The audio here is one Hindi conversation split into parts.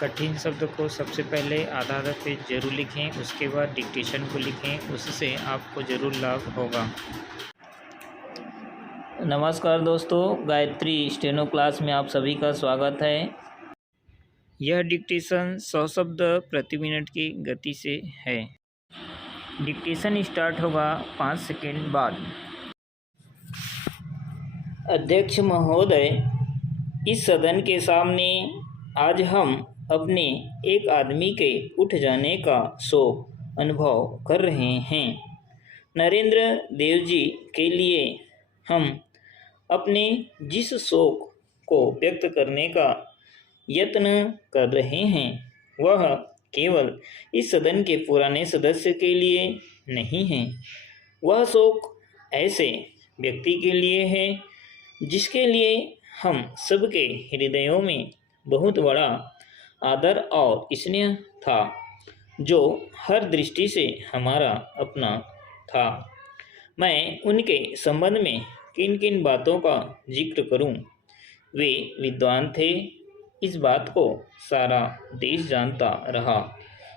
कठिन शब्द को सबसे पहले आधा पेज जरूर लिखें, उसके बाद डिक्टेशन को लिखें, उससे आपको ज़रूर लाभ होगा। नमस्कार दोस्तों, गायत्री स्टेनो क्लास में आप सभी का स्वागत है। यह डिक्टेशन 100 शब्द प्रति मिनट की गति से है। डिक्टेशन स्टार्ट होगा 5 सेकेंड बाद। अध्यक्ष महोदय, इस सदन के सामने आज हम अपने एक आदमी के उठ जाने का शोक अनुभव कर रहे हैं। नरेंद्र देव जी के लिए हम अपने जिस शोक को व्यक्त करने का यत्न कर रहे हैं वह केवल इस सदन के पुराने सदस्य के लिए नहीं है। वह शोक ऐसे व्यक्ति के लिए है जिसके लिए हम सबके हृदयों में बहुत बड़ा आदर और स्नेह था, जो हर दृष्टि से हमारा अपना था। मैं उनके संबंध में किन किन बातों का जिक्र करूं? वे विद्वान थे, इस बात को सारा देश जानता रहा,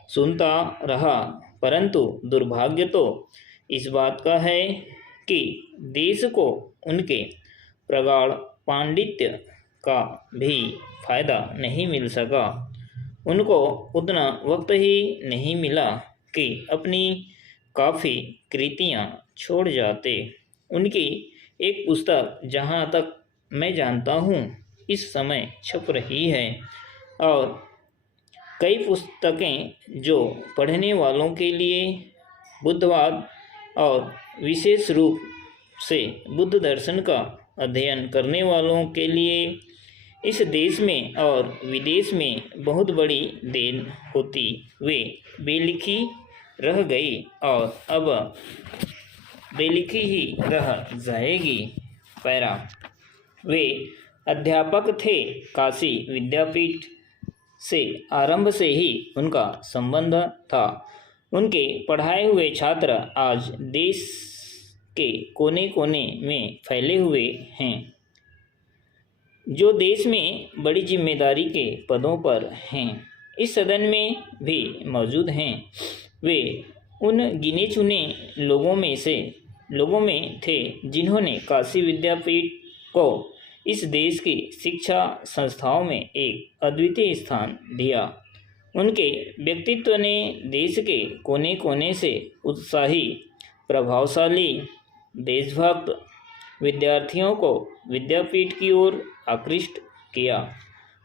सुनता रहा, परंतु दुर्भाग्य तो इस बात का है कि देश को उनके प्रगाढ़ पांडित्य का भी फायदा नहीं मिल सका। उनको उतना वक्त ही नहीं मिला कि अपनी काफ़ी कृतियाँ छोड़ जाते। उनकी एक पुस्तक जहाँ तक मैं जानता हूँ इस समय छप रही है, और कई पुस्तकें जो पढ़ने वालों के लिए बुद्धवाद और विशेष रूप से बुद्ध दर्शन का अध्ययन करने वालों के लिए इस देश में और विदेश में बहुत बड़ी देन होती, वे बेलिखी रह गई और अब बेलिखी ही रह जाएगी। पैरा। वे अध्यापक थे। काशी विद्यापीठ से आरंभ से ही उनका संबंध था। उनके पढ़ाए हुए छात्र आज देश के कोने कोने में फैले हुए हैं, जो देश में बड़ी जिम्मेदारी के पदों पर हैं, इस सदन में भी मौजूद हैं। वे उन गिने चुने लोगों में थे जिन्होंने काशी विद्यापीठ को इस देश की शिक्षा संस्थाओं में एक अद्वितीय स्थान दिया। उनके व्यक्तित्व ने देश के कोने कोने से उत्साही, प्रभावशाली, देशभक्त विद्यार्थियों को विद्यापीठ की ओर आकृष्ट किया।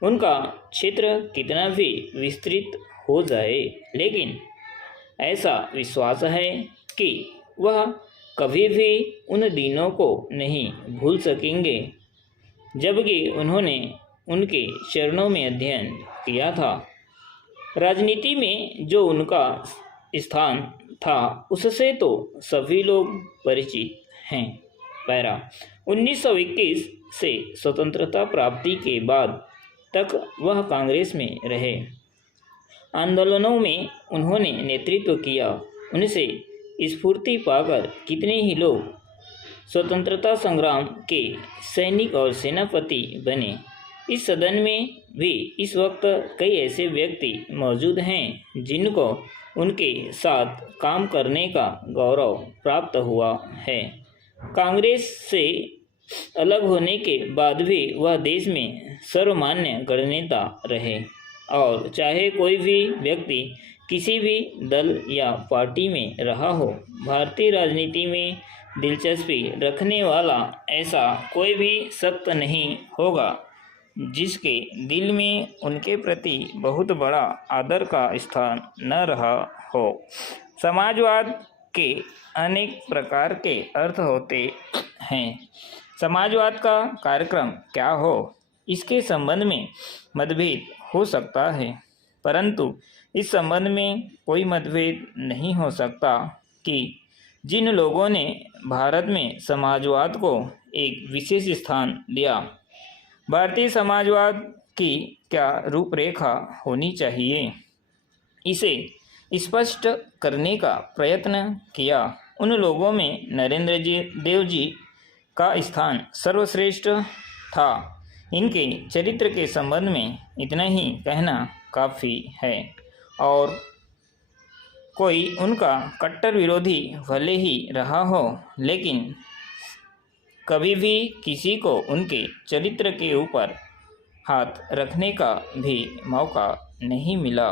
उनका क्षेत्र कितना भी विस्तृत हो जाए, लेकिन ऐसा विश्वास है कि वह कभी भी उन दिनों को नहीं भूल सकेंगे जबकि उन्होंने उनके चरणों में अध्ययन किया था। राजनीति में जो उनका स्थान था उससे तो सभी लोग परिचित हैं। पैरा। 1921 से स्वतंत्रता प्राप्ति के बाद तक वह कांग्रेस में रहे। आंदोलनों में उन्होंने नेतृत्व किया। उनसे स्फूर्ति पाकर कितने ही लोग स्वतंत्रता संग्राम के सैनिक और सेनापति बने। इस सदन में भी इस वक्त कई ऐसे व्यक्ति मौजूद हैं जिनको उनके साथ काम करने का गौरव प्राप्त हुआ है। कांग्रेस से अलग होने के बाद भी वह देश में सर्वमान्य गणनेता रहे, और चाहे कोई भी व्यक्ति किसी भी दल या पार्टी में रहा हो, भारतीय राजनीति में दिलचस्पी रखने वाला ऐसा कोई भी शख्स नहीं होगा जिसके दिल में उनके प्रति बहुत बड़ा आदर का स्थान न रहा हो। समाजवाद के अनेक प्रकार के अर्थ होते हैं। समाजवाद का कार्यक्रम क्या हो, इसके संबंध में मतभेद हो सकता है, परंतु इस संबंध में कोई मतभेद नहीं हो सकता कि जिन लोगों ने भारत में समाजवाद को एक विशेष स्थान दिया, भारतीय समाजवाद की क्या रूपरेखा होनी चाहिए, इसे स्पष्ट करने का प्रयत्न किया। उन लोगों में नरेंद्र देव जी का स्थान सर्वश्रेष्ठ था। इनके चरित्र के संबंध में इतना ही कहना काफ़ी है। और कोई उनका कट्टर विरोधी भले ही रहा हो, लेकिन कभी भी किसी को उनके चरित्र के ऊपर हाथ रखने का भी मौका नहीं मिला।